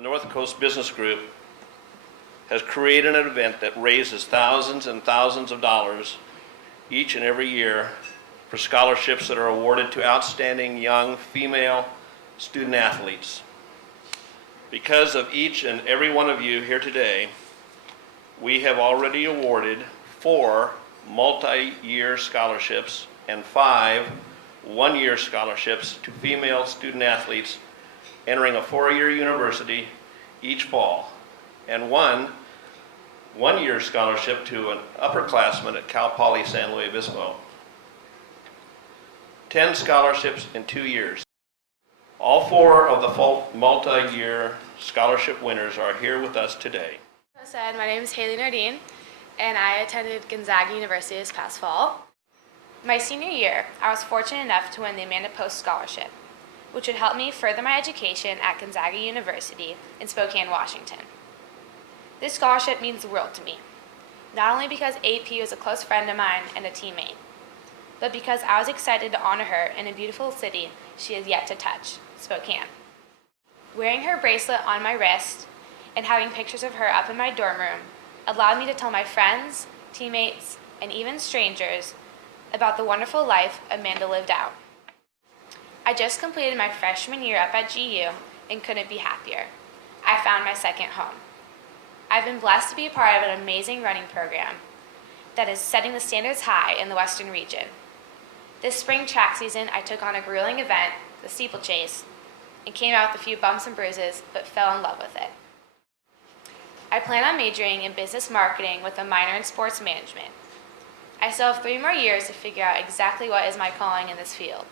The North Coast Business Group has created an event that raises thousands and thousands of dollars each and every year for scholarships that are awarded to outstanding young female student athletes. Because of each and every one of you here today, we have already awarded 4 multi-year scholarships and 5 one-year scholarships to female student athletes entering a 4-year university each fall, and 1 one-year scholarship to an upperclassman at Cal Poly San Luis Obispo. 10 scholarships in 2 years. All 4 of the multi-year scholarship winners are here with us today. As I said, my name is Haley Nardine, and I attended Gonzaga University this past fall. My senior year, I was fortunate enough to win the Amanda Post Scholarship, which would help me further my education at Gonzaga University in Spokane, Washington. This scholarship means the world to me, not only because AP was a close friend of mine and a teammate, but because I was excited to honor her in a beautiful city she has yet to touch, Spokane. Wearing her bracelet on my wrist and having pictures of her up in my dorm room allowed me to tell my friends, teammates, and even strangers about the wonderful life Amanda lived out. I just completed my freshman year up at GU and couldn't be happier. I found my second home. I've been blessed to be a part of an amazing running program that is setting the standards high in the Western region. This spring track season, I took on a grueling event, the steeplechase, and came out with a few bumps and bruises, but fell in love with it. I plan on majoring in business marketing with a minor in sports management. I still have 3 more years to figure out exactly what is my calling in this field.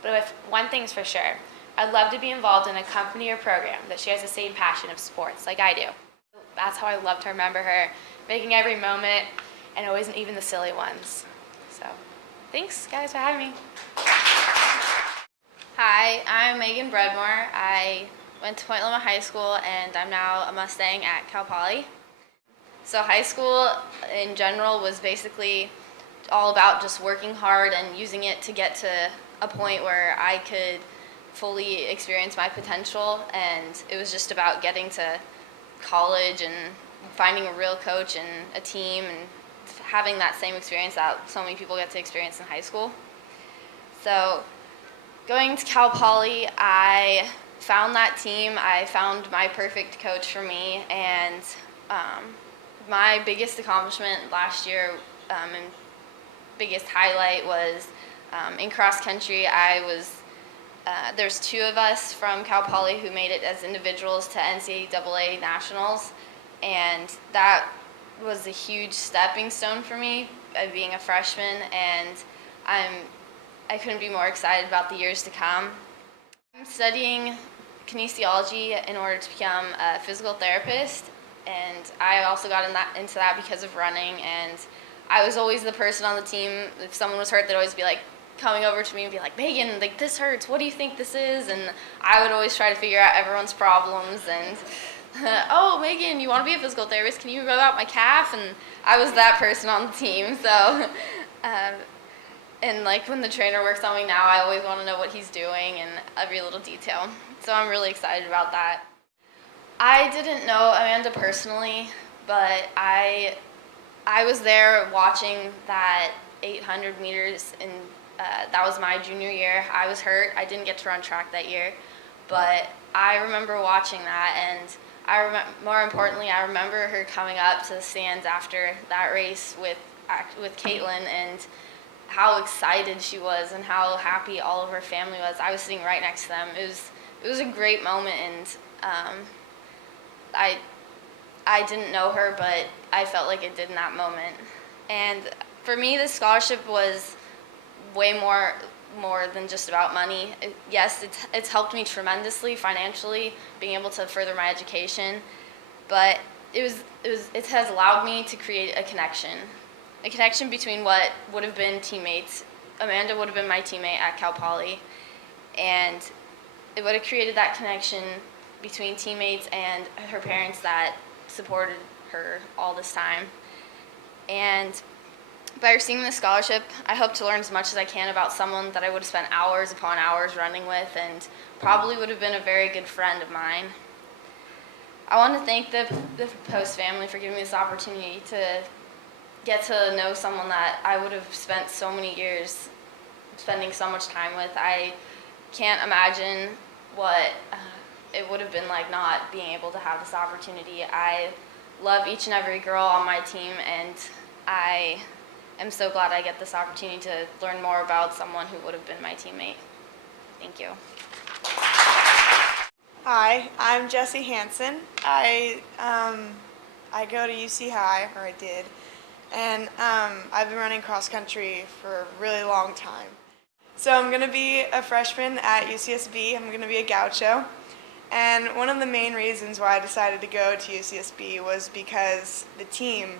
But if one thing's for sure, I'd love to be involved in a company or program that shares the same passion of sports like I do. That's how I love to remember her, making every moment, and always even the silly ones. So, thanks guys for having me. Hi, I'm Megan Bredmore. I went to Point Loma High School, and I'm now a Mustang at Cal Poly. So high school in general was basically all about just working hard and using it to get to a point where I could fully experience my potential, and it was just about getting to college and finding a real coach and a team and having that same experience that so many people get to experience in high school. So going to Cal Poly, I found that team. I found my perfect coach for me, and my biggest accomplishment last year and biggest highlight was in cross country. There's 2 of us from Cal Poly who made it as individuals to NCAA Nationals, and that was a huge stepping stone for me being a freshman, and I couldn't be more excited about the years to come. I'm studying kinesiology in order to become a physical therapist, and I also got into that because of running, and I was always the person on the team. If someone was hurt, they'd always be like coming over to me and be like, Megan, like, this hurts, what do you think this is? And I would always try to figure out everyone's problems, and oh, Megan, you want to be a physical therapist? Can you rub out my calf? And I was that person on the team. So and like when the trainer works on me now, I always want to know what he's doing and every little detail. So I'm really excited about that. I didn't know Amanda personally, but I was there watching that 800 meters, and that was my junior year. I was hurt. I didn't get to run track that year, but I remember watching that, and more importantly, I remember her coming up to the stands after that race with Caitlin, and how excited she was and how happy all of her family was. I was sitting right next to them. It was a great moment, and I didn't know her, but I felt like it did in that moment. And for me, this scholarship was way more than just about money. Yes, it's helped me tremendously financially, being able to further my education, but it has allowed me to create a connection between what would have been teammates. Amanda would have been my teammate at Cal Poly, and it would have created that connection between teammates and her parents that supported her all this time. And by receiving this scholarship, I hope to learn as much as I can about someone that I would have spent hours upon hours running with, and probably would have been a very good friend of mine. I want to thank the Post family for giving me this opportunity to get to know someone that I would have spent so many years spending so much time with. I can't imagine what it would have been like not being able to have this opportunity. I love each and every girl on my team, and I am so glad I get this opportunity to learn more about someone who would have been my teammate. Thank you. Hi, I'm Jessie Hansen. I go to UC High, or I did, and I've been running cross country for a really long time. So I'm going to be a freshman at UCSB. I'm going to be a gaucho. And one of the main reasons why I decided to go to UCSB was because the team.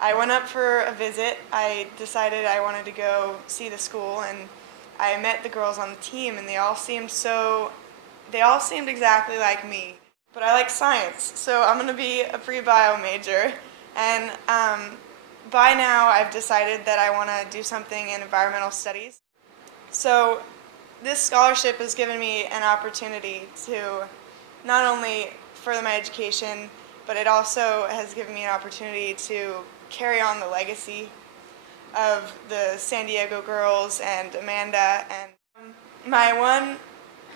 I went up for a visit. I decided I wanted to go see the school, and I met the girls on the team, and they all seemed exactly like me. But I like science, so I'm going to be a pre-bio major. And by now, I've decided that I want to do something in environmental studies. So this scholarship has given me an opportunity to not only further my education, but it also has given me an opportunity to carry on the legacy of the San Diego girls and Amanda. And my one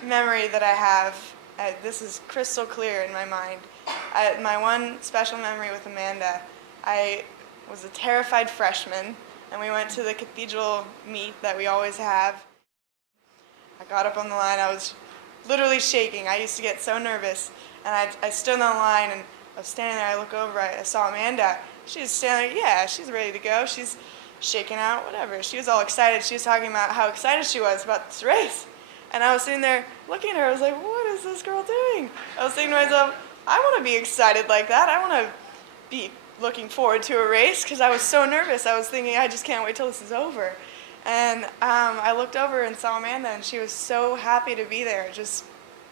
memory that I have, this is crystal clear in my mind, my one special memory with Amanda, I was a terrified freshman, and we went to the cathedral meet that we always have. I got up on the line, I was literally shaking. I used to get so nervous, and I stood on the line, and I was standing there, I look over, I saw Amanda. She was standing there, yeah, she's ready to go, she's shaking out, whatever. She was all excited, she was talking about how excited she was about this race. And I was sitting there looking at her, I was like, what is this girl doing? I was thinking to myself, I want to be excited like that, I want to be looking forward to a race, because I was so nervous. I was thinking, I just can't wait till this is over. And I looked over and saw Amanda, and she was so happy to be there, just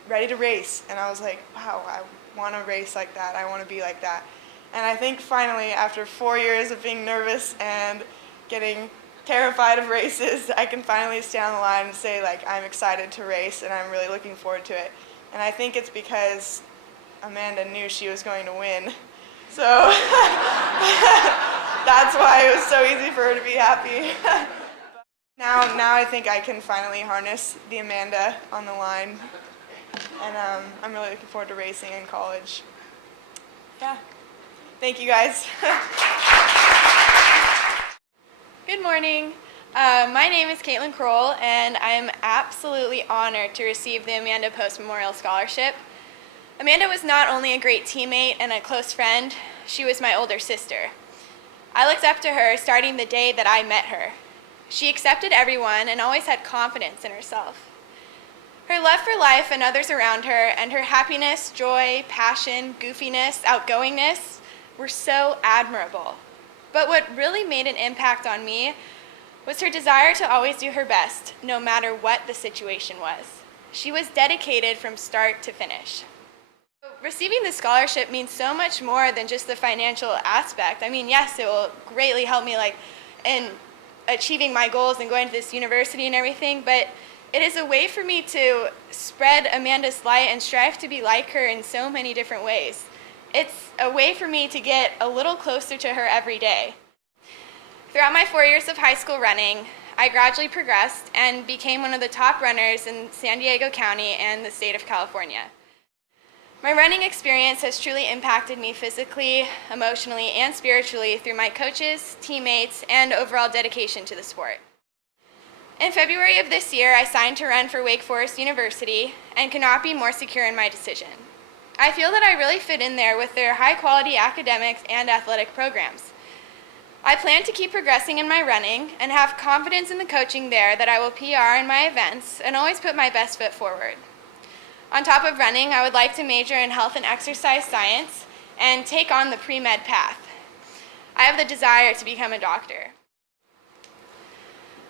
ready to race. And I was like, wow, I want to race like that. I want to be like that. And I think finally, after 4 years of being nervous and getting terrified of races, I can finally stand on the line and say, like, I'm excited to race, and I'm really looking forward to it. And I think it's because Amanda knew she was going to win. So that's why it was so easy for her to be happy. Now I think I can finally harness the Amanda on the line, and I'm really looking forward to racing in college. Yeah. Thank you, guys. Good morning. My name is Caitlin Kroll, and I am absolutely honored to receive the Amanda Post Memorial Scholarship. Amanda was not only a great teammate and a close friend, she was my older sister. I looked up to her starting the day that I met her. She accepted everyone and always had confidence in herself. Her love for life and others around her, and her happiness, joy, passion, goofiness, outgoingness were so admirable. But what really made an impact on me was her desire to always do her best, no matter what the situation was. She was dedicated from start to finish. Receiving the scholarship means so much more than just the financial aspect. I mean, yes, it will greatly help me in achieving my goals and going to this university and everything, but it is a way for me to spread Amanda's light and strive to be like her in so many different ways. It's a way for me to get a little closer to her every day. Throughout my 4 years of high school running, I gradually progressed and became one of the top runners in San Diego County and the state of California. My running experience has truly impacted me physically, emotionally, and spiritually through my coaches, teammates, and overall dedication to the sport. In February of this year, I signed to run for Wake Forest University and could not be more secure in my decision. I feel that I really fit in there with their high-quality academics and athletic programs. I plan to keep progressing in my running and have confidence in the coaching there that I will PR in my events and always put my best foot forward. On top of running, I would like to major in health and exercise science and take on the pre-med path. I have the desire to become a doctor.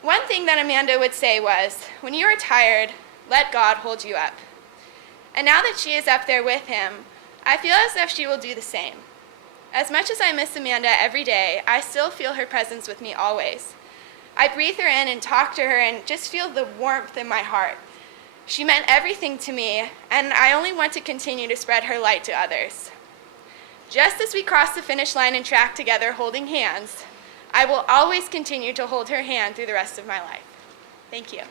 One thing that Amanda would say was, when you are tired, let God hold you up. And now that she is up there with him, I feel as if she will do the same. As much as I miss Amanda every day, I still feel her presence with me always. I breathe her in and talk to her and just feel the warmth in my heart. She meant everything to me, and I only want to continue to spread her light to others. Just as we crossed the finish line in track together holding hands, I will always continue to hold her hand through the rest of my life. Thank you.